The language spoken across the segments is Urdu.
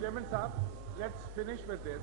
Chairman Saab, let's finish with this.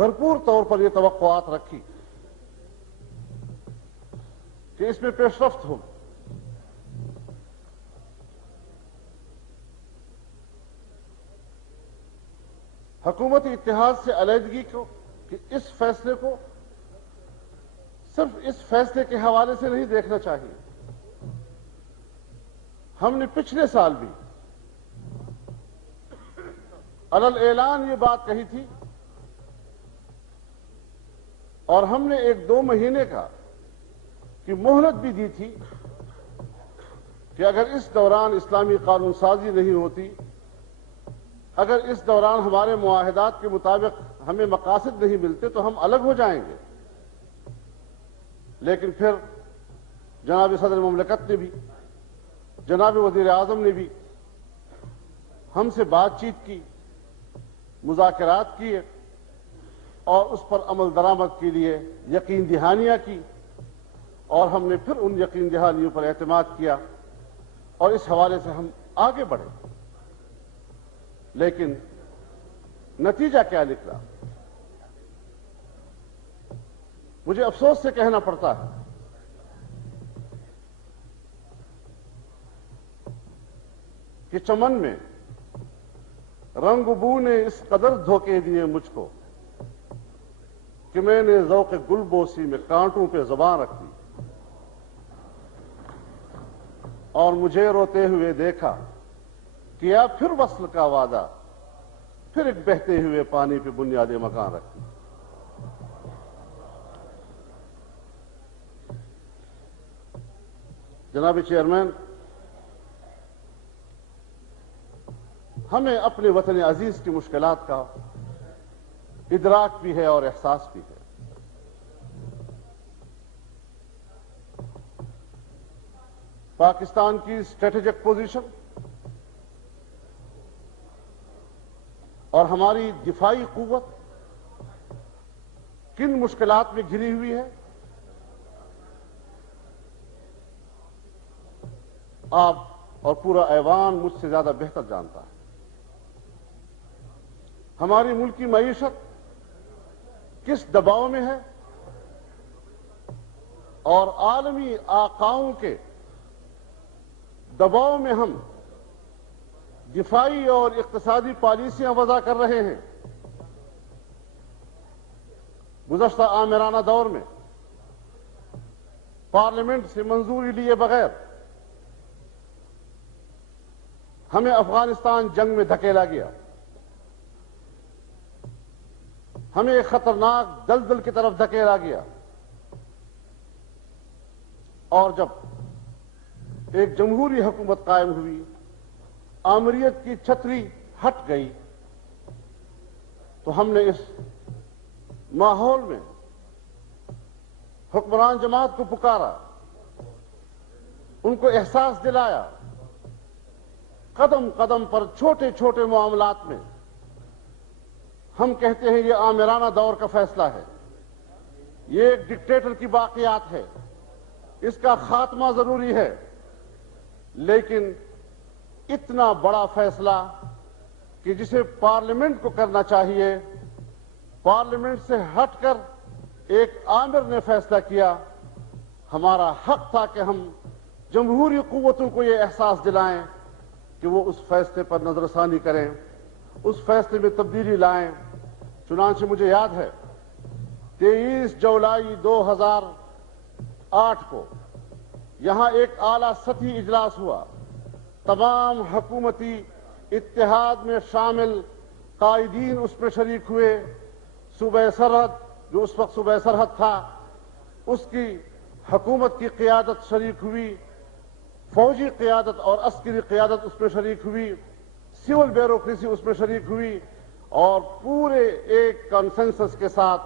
بھرپور طور پر یہ توقعات رکھی کہ اس میں پیش رفت ہو. حکومتی اتحاد سے علیحدگی کو کہ اس فیصلے کو صرف اس فیصلے کے حوالے سے نہیں دیکھنا چاہیے. ہم نے پچھلے سال بھی علل اعلان یہ بات کہی تھی اور ہم نے 1-2 مہینے کا کی مہلت بھی دی تھی کہ اگر اس دوران اسلامی قانون سازی نہیں ہوتی، اگر اس دوران ہمارے معاہدات کے مطابق ہمیں مقاصد نہیں ملتے تو ہم الگ ہو جائیں گے. لیکن پھر جناب صدر مملکت نے بھی، جناب وزیر اعظم نے بھی ہم سے بات چیت کی، مذاکرات کیے اور اس پر عمل درآمد کے لیے یقین دہانیاں کی، اور ہم نے پھر ان یقین دہانیوں پر اعتماد کیا اور اس حوالے سے ہم آگے بڑھے. لیکن نتیجہ کیا نکلا؟ مجھے افسوس سے کہنا پڑتا ہے کہ چمن میں رنگ بو نے اس قدر دھوکے دیے مجھ کو کہ میں نے ذوق گل بوسی میں کانٹوں پہ زبان رکھ دی اور مجھے روتے ہوئے دیکھا. کیا پھر وصل کا وعدہ، پھر ایک بہتے ہوئے پانی پہ بنیاد مکان رکھ دی. جناب چیئرمین، ہمیں اپنے وطن عزیز کی مشکلات کا ادراک بھی ہے اور احساس بھی ہے. پاکستان کی اسٹریٹجک پوزیشن اور ہماری دفاعی قوت کن مشکلات میں گھری ہوئی ہے، آپ اور پورا ایوان مجھ سے زیادہ بہتر جانتا ہے. ہماری ملکی معیشت کس دباؤ میں ہے اور عالمی آقاؤں کے دباؤ میں ہم دفاعی اور اقتصادی پالیسیاں وضع کر رہے ہیں. گزشتہ آمرانہ دور میں پارلیمنٹ سے منظوری لیے بغیر ہمیں افغانستان جنگ میں دھکیلا گیا، ہمیں ایک خطرناک دلدل کی طرف دھکیلا گیا، اور جب ایک جمہوری حکومت قائم ہوئی، آمریت کی چھتری ہٹ گئی، تو ہم نے اس ماحول میں حکمران جماعت کو پکارا، ان کو احساس دلایا، قدم قدم پر چھوٹے چھوٹے معاملات میں ہم کہتے ہیں یہ آمرانہ دور کا فیصلہ ہے، یہ ایک ڈکٹیٹر کی باقیات ہے، اس کا خاتمہ ضروری ہے. لیکن اتنا بڑا فیصلہ کہ جسے پارلیمنٹ کو کرنا چاہیے، پارلیمنٹ سے ہٹ کر ایک آمر نے فیصلہ کیا. ہمارا حق تھا کہ ہم جمہوری قوتوں کو یہ احساس دلائیں کہ وہ اس فیصلے پر نظر ثانی کریں، اس فیصلے میں تبدیلی لائیں. چنانچہ مجھے یاد ہے 23 جولائی 2008 کو یہاں ایک اعلیٰ سطحی اجلاس ہوا. تمام حکومتی اتحاد میں شامل قائدین اس میں شریک ہوئے. صوبہ سرحد، جو اس وقت صوبہ سرحد تھا، اس کی حکومت کی قیادت شریک ہوئی، فوجی قیادت اور عسکری قیادت اس میں شریک ہوئی، سول بیوروکریسی اس میں شریک ہوئی، اور پورے ایک کنسنسس کے ساتھ،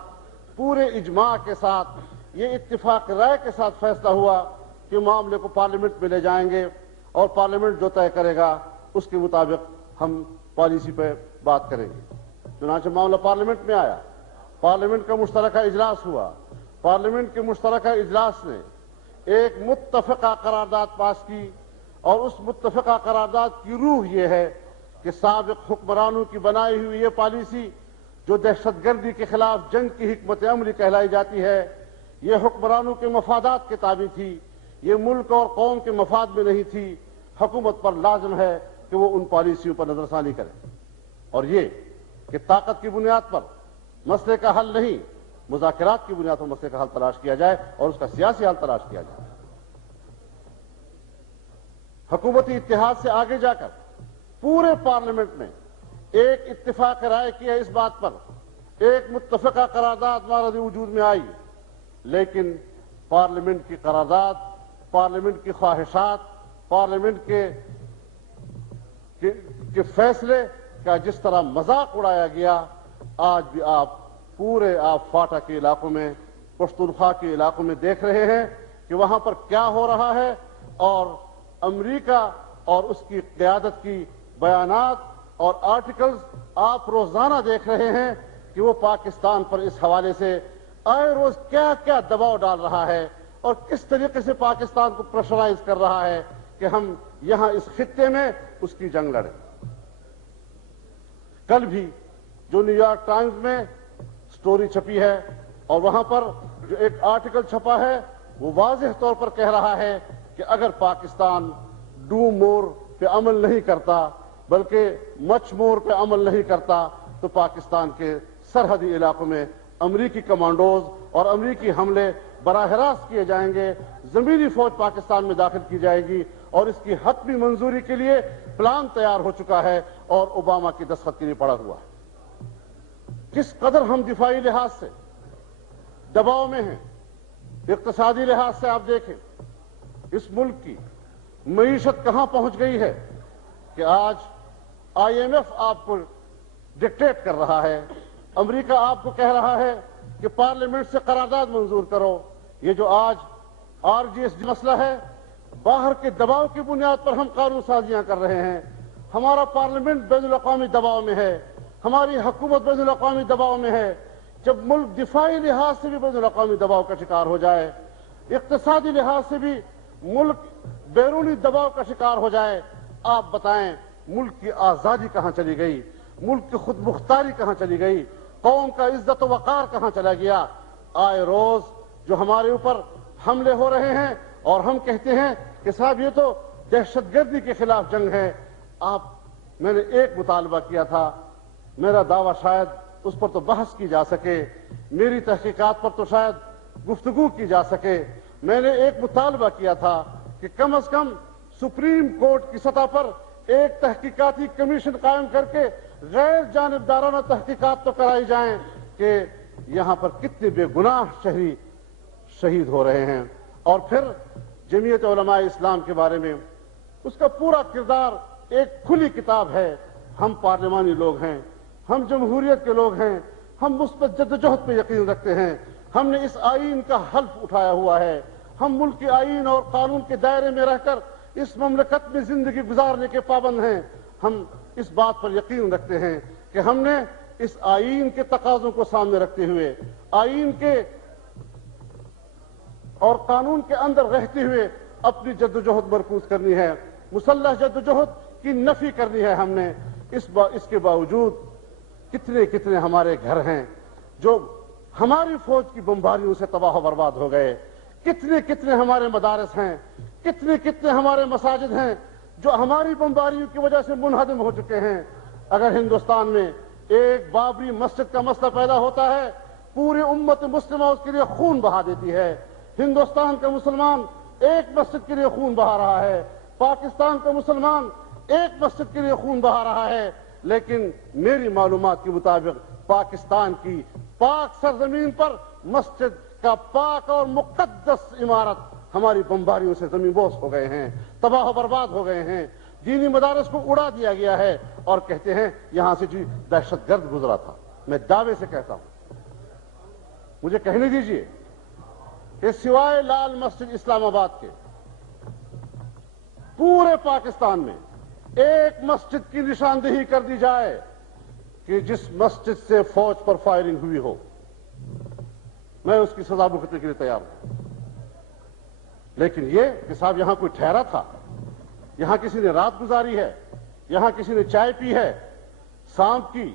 پورے اجماع کے ساتھ، یہ اتفاق رائے کے ساتھ فیصلہ ہوا کہ معاملے کو پارلیمنٹ میں لے جائیں گے اور پارلیمنٹ جو طے کرے گا اس کے مطابق ہم پالیسی پہ بات کریں گے. چنانچہ معاملہ پارلیمنٹ میں آیا، پارلیمنٹ کا مشترکہ اجلاس ہوا. پارلیمنٹ کے مشترکہ اجلاس نے ایک متفقہ قرارداد پاس کی، اور اس متفقہ قرارداد کی روح یہ ہے کہ سابق حکمرانوں کی بنائی ہوئی یہ پالیسی جو دہشت گردی کے خلاف جنگ کی حکمت عملی کہلائی جاتی ہے، یہ حکمرانوں کے مفادات کے تابع تھی، یہ ملک اور قوم کے مفاد میں نہیں تھی۔ حکومت پر لازم ہے کہ وہ ان پالیسیوں پر نظر ثانی کرے، اور یہ کہ طاقت کی بنیاد پر مسئلے کا حل نہیں، مذاکرات کی بنیاد پر مسئلے کا حل تلاش کیا جائے اور اس کا سیاسی حل تلاش کیا جائے۔ حکومتی اتحاد سے آگے جا کر پورے پارلیمنٹ نے ایک اتفاق رائے کیا اس بات پر، ایک متفقہ قرارداد مارد وجود میں آئی، لیکن پارلیمنٹ کی قرارداد، پارلیمنٹ کی خواہشات، پارلیمنٹ کے فیصلے کا جس طرح مذاق اڑایا گیا، آج بھی آپ فاٹا کے علاقوں میں، پختونخوا کے علاقوں میں دیکھ رہے ہیں کہ وہاں پر کیا ہو رہا ہے، اور امریکہ اور اس کی قیادت کی بیانات اور آرٹیکلز آپ روزانہ دیکھ رہے ہیں کہ وہ پاکستان پر اس حوالے سے آئے روز کیا کیا دباؤ ڈال رہا ہے اور کس طریقے سے پاکستان کو پریشرائز کر رہا ہے کہ ہم یہاں اس خطے میں اس کی جنگ لڑیں۔ کل بھی جو نیو یارک ٹائمز میں سٹوری چھپی ہے اور وہاں پر جو ایک آرٹیکل چھپا ہے، وہ واضح طور پر کہہ رہا ہے کہ اگر پاکستان ڈو مور پہ عمل نہیں کرتا بلکہ مچ مور پہ عمل نہیں کرتا تو پاکستان کے سرحدی علاقوں میں امریکی کمانڈوز اور امریکی حملے براہ راست کیے جائیں گے، زمینی فوج پاکستان میں داخل کی جائے گی، اور اس کی حتمی منظوری کے لیے پلان تیار ہو چکا ہے اور اوباما کی دستخط کے لیے پڑا ہوا ہے۔ کس قدر ہم دفاعی لحاظ سے دباؤ میں ہیں، اقتصادی لحاظ سے آپ دیکھیں اس ملک کی معیشت کہاں پہنچ گئی ہے کہ آج آئی ایم ایف آپ کو ڈکٹیٹ کر رہا ہے، امریکہ آپ کو کہہ رہا ہے کہ پارلیمنٹ سے قرارداد منظور کرو۔ یہ جو آج آر جی ایس مسئلہ ہے، باہر کے دباؤ کی بنیاد پر ہم قانون سازیاں کر رہے ہیں، ہمارا پارلیمنٹ بین الاقوامی دباؤ میں ہے، ہماری حکومت بین الاقوامی دباؤ میں ہے۔ جب ملک دفاعی لحاظ سے بھی بین الاقوامی دباؤ کا شکار ہو جائے، اقتصادی لحاظ سے بھی ملک بیرونی دباؤ کا شکار ہو جائے، آپ بتائیں ملک کی آزادی کہاں چلی گئی، ملک کی خود مختاری کہاں چلی گئی، قوم کا عزت و وقار کہاں چلا گیا؟ آئے روز جو ہمارے اوپر حملے ہو رہے ہیں اور ہم کہتے ہیں کہ صاحب یہ تو دہشت گردی کے خلاف جنگ ہے۔ میں نے ایک مطالبہ کیا تھا، میرا دعویٰ شاید اس پر تو بحث کی جا سکے، میری تحقیقات پر تو شاید گفتگو کی جا سکے۔ میں نے ایک مطالبہ کیا تھا کہ کم از کم سپریم کورٹ کی سطح پر ایک تحقیقاتی کمیشن قائم کر کے غیر جانبدارانہ تحقیقات تو کرائی جائیں کہ یہاں پر کتنے بے گناہ شہری شہید ہو رہے ہیں۔ اور پھر جمعیت علماء اسلام کے بارے میں اس کا پورا کردار ایک کھلی کتاب ہے۔ ہم پارلیمانی لوگ ہیں، ہم جمہوریت کے لوگ ہیں، ہم مثبت جدوجہد پہ یقین رکھتے ہیں، ہم نے اس آئین کا حلف اٹھایا ہوا ہے، ہم ملک کے آئین اور قانون کے دائرے میں رہ کر اس مملکت میں زندگی گزارنے کے پابند ہیں۔ ہم اس بات پر یقین رکھتے ہیں کہ ہم نے اس آئین کے تقاضوں کو سامنے رکھتے ہوئے، آئین کے اور قانون کے اندر رہتے ہوئے اپنی جدوجہد مرکوز کرنی ہے، مسلح جدوجہد کی نفی کرنی ہے۔ ہم نے اس کے باوجود کتنے ہمارے گھر ہیں جو ہماری فوج کی بمباریوں سے تباہ و برباد ہو گئے، کتنے ہمارے مدارس ہیں، کتنے ہمارے مساجد ہیں جو ہماری بمباریوں کی وجہ سے منہدم ہو چکے ہیں۔ اگر ہندوستان میں ایک بابری مسجد کا مسئلہ پیدا ہوتا ہے، پوری امت مسلمہ اس کے لیے خون بہا دیتی ہے۔ ہندوستان کا مسلمان ایک مسجد کے لیے خون بہا رہا ہے، پاکستان کا مسلمان ایک مسجد کے لیے خون بہا رہا ہے، لیکن میری معلومات کے مطابق پاکستان کی پاک سرزمین پر مسجد کا پاک اور مقدس عمارت ہماری بمباریوں سے زمین بوس ہو گئے ہیں، تباہ و برباد ہو گئے ہیں۔ دینی مدارس کو اڑا دیا گیا ہے اور کہتے ہیں یہاں سے جی دہشت گرد گزرا تھا۔ میں دعوے سے کہتا ہوں، مجھے کہنے دیجئے کہ سوائے لال مسجد اسلام آباد کے پورے پاکستان میں ایک مسجد کی نشاندہی کر دی جائے کہ جس مسجد سے فوج پر فائرنگ ہوئی ہو، میں اس کی سزا بھگتنے کے لیے تیار ہوں۔ لیکن یہ کہ صاحب یہاں کوئی ٹھہرا تھا، یہاں کسی نے رات گزاری ہے، یہاں کسی نے چائے پی ہے، سانپ کی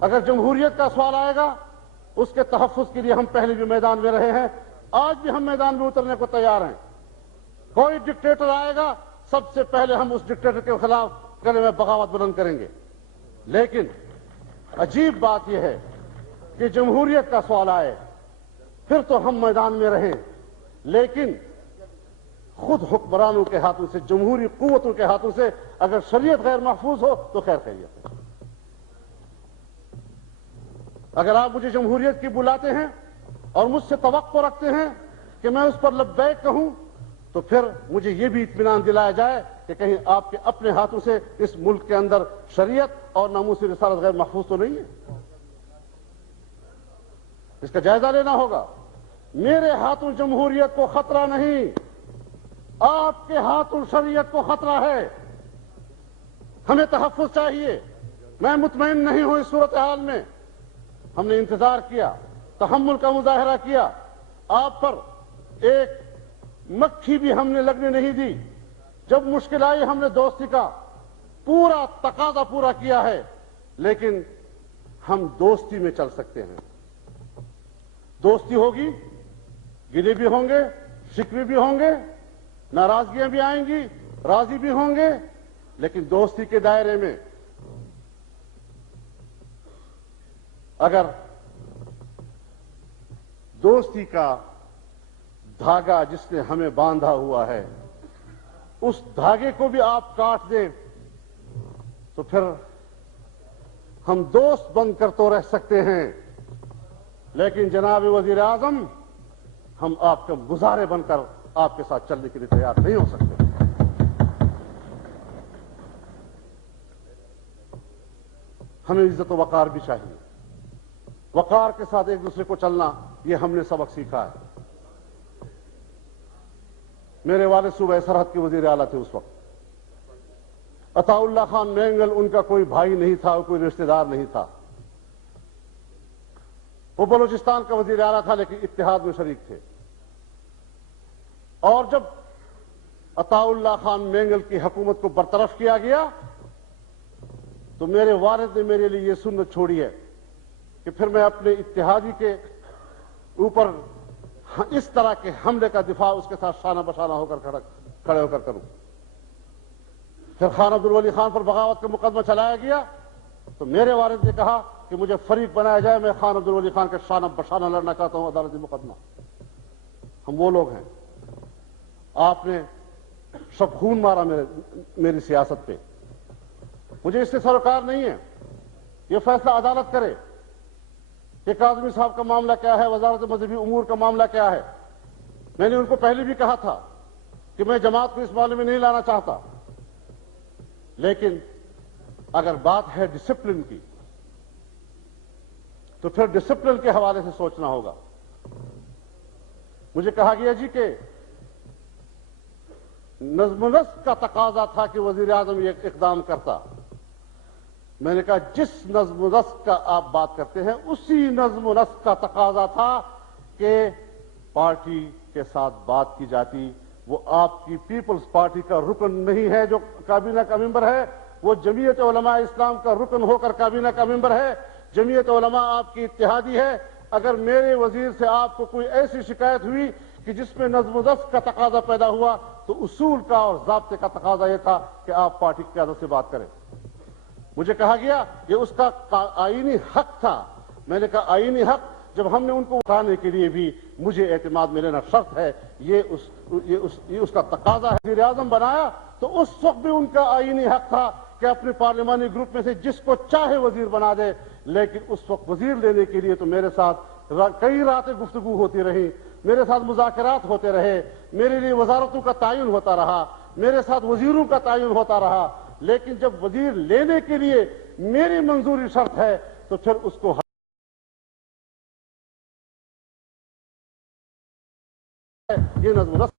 اگر جمہوریت کا سوال آئے گا اس کے تحفظ کے لیے ہم پہلے بھی میدان میں رہے ہیں، آج بھی ہم میدان میں اترنے کو تیار ہیں۔ کوئی ڈکٹیٹر آئے گا سب سے پہلے ہم اس ڈکٹیٹر کے خلاف کلمہ بغاوت بلند کریں گے، لیکن عجیب بات یہ ہے کہ جمہوریت کا سوال آئے پھر تو ہم میدان میں رہیں، لیکن خود حکمرانوں کے ہاتھوں سے، جمہوری قوتوں کے ہاتھوں سے اگر شریعت غیر محفوظ ہو تو خیر خیریت ہے۔ اگر آپ مجھے جمہوریت کی بلاتے ہیں اور مجھ سے توقع رکھتے ہیں کہ میں اس پر لبیک کہوں تو پھر مجھے یہ بھی اطمینان دلایا جائے کہ کہیں آپ کے اپنے ہاتھوں سے اس ملک کے اندر شریعت اور ناموس رسالت غیر محفوظ تو نہیں ہے۔ اس کا جائزہ لینا ہوگا۔ میرے ہاتھوں جمہوریت کو خطرہ نہیں، آپ کے ہاتھوں شریعت کو خطرہ ہے۔ ہمیں تحفظ چاہیے۔ میں مطمئن نہیں ہوں اس صورتحال میں۔ ہم نے انتظار کیا، تحمل کا مظاہرہ کیا، آپ پر ایک مکھی بھی ہم نے لگنے نہیں دی۔ جب مشکل آئی ہم نے دوستی کا پورا تقاضا پورا کیا ہے، لیکن ہم دوستی میں چل سکتے ہیں۔ دوستی ہوگی، گلے بھی ہوں گے، شکوے بھی ہوں گے، ناراضگیاں بھی آئیں گی، راضی بھی ہوں گے، لیکن دوستی کے دائرے میں اگر دوستی کا دھاگا جس نے ہمیں باندھا ہوا ہے اس دھاگے کو بھی آپ کاٹ دیں تو پھر ہم دوست بن کر تو رہ سکتے ہیں، لیکن جناب وزیر اعظم ہم آپ کے گزارے بن کر آپ کے ساتھ چلنے کے لیے تیار نہیں ہو سکتے۔ ہمیں عزت و وقار بھی چاہیے، وقار کے ساتھ ایک دوسرے کو چلنا، یہ ہم نے سبق سیکھا ہے۔ میرے والد صوبہ سرحد کے وزیر اعلیٰ تھے اس وقت۔ عطا اللہ خان مینگل ان کا کوئی بھائی نہیں تھا، کوئی رشتہ دار نہیں تھا۔ وہ بلوچستان کا وزیر اعلیٰ تھا لیکن اتحاد میں شریک تھے۔ اور جب عطا اللہ خان مینگل کی حکومت کو برطرف کیا گیا تو میرے والد نے میرے لیے یہ سنت چھوڑی ہے کہ پھر میں اپنے اتحادی کے اوپر اس طرح کے حملے کا دفاع اس کے ساتھ شانہ بشانہ ہو کر کھڑے ہو کر کروں۔ پھر خان عبدالولی خان پر بغاوت کا مقدمہ چلایا گیا تو میرے والد نے کہا کہ مجھے فریق بنایا جائے، میں خان عبدالولی خان کے شانہ بشانہ لڑنا چاہتا ہوں عدالتی مقدمہ۔ ہم وہ لوگ ہیں۔ آپ نے سب خون مارا میری سیاست پہ، مجھے اس سے سروکار نہیں ہے۔ یہ فیصلہ عدالت کرے کہ کاظمی صاحب کا معاملہ کیا ہے، وزارت مذہبی امور کا معاملہ کیا ہے۔ میں نے ان کو پہلے بھی کہا تھا کہ میں جماعت کو اس معاملے میں نہیں لانا چاہتا، لیکن اگر بات ہے ڈسپلن کی تو پھر ڈسپلن کے حوالے سے سوچنا ہوگا۔ مجھے کہا گیا جی کہ نظم و نسق کا تقاضا تھا کہ وزیر اعظم یہ اقدام کرتا۔ میں نے کہا جس نظم و نسق کا آپ بات کرتے ہیں اسی نظم و نسق کا تقاضا تھا کہ پارٹی کے ساتھ بات کی جاتی۔ وہ آپ کی پیپلز پارٹی کا رکن نہیں ہے جو کابینہ کا ممبر ہے، وہ جمعیت علماء اسلام کا رکن ہو کر کابینہ کا ممبر ہے۔ جمعیت علماء آپ کی اتحادی ہے۔ اگر میرے وزیر سے آپ کو کوئی ایسی شکایت ہوئی کہ جس میں نظم و ضبط کا تقاضا پیدا ہوا تو اصول کا اور ضابطے کا تقاضا یہ تھا کہ آپ پارٹی کی قیادت سے بات کریں۔ مجھے کہا گیا یہ اس کا آئینی حق تھا۔ میں نے کہا آئینی حق جب ہم نے ان کو اٹھانے کے لیے بھی مجھے اعتماد میں لینا شرط ہے، یہ اس کا تقاضا ہے۔ وزیر اعظم بنایا تو اس وقت بھی ان کا آئینی حق تھا کہ اپنے پارلیمانی گروپ میں سے جس کو چاہے وزیر بنا دے، لیکن اس وقت وزیر لینے کے لیے تو میرے ساتھ کئی راتیں گفتگو ہوتی رہی، میرے ساتھ مذاکرات ہوتے رہے، میرے لیے وزارتوں کا تعین ہوتا رہا، میرے ساتھ وزیروں کا تعین ہوتا رہا، لیکن جب وزیر لینے کے لیے میری منظوری شرط ہے تو پھر اس کو یہ نظم و نسق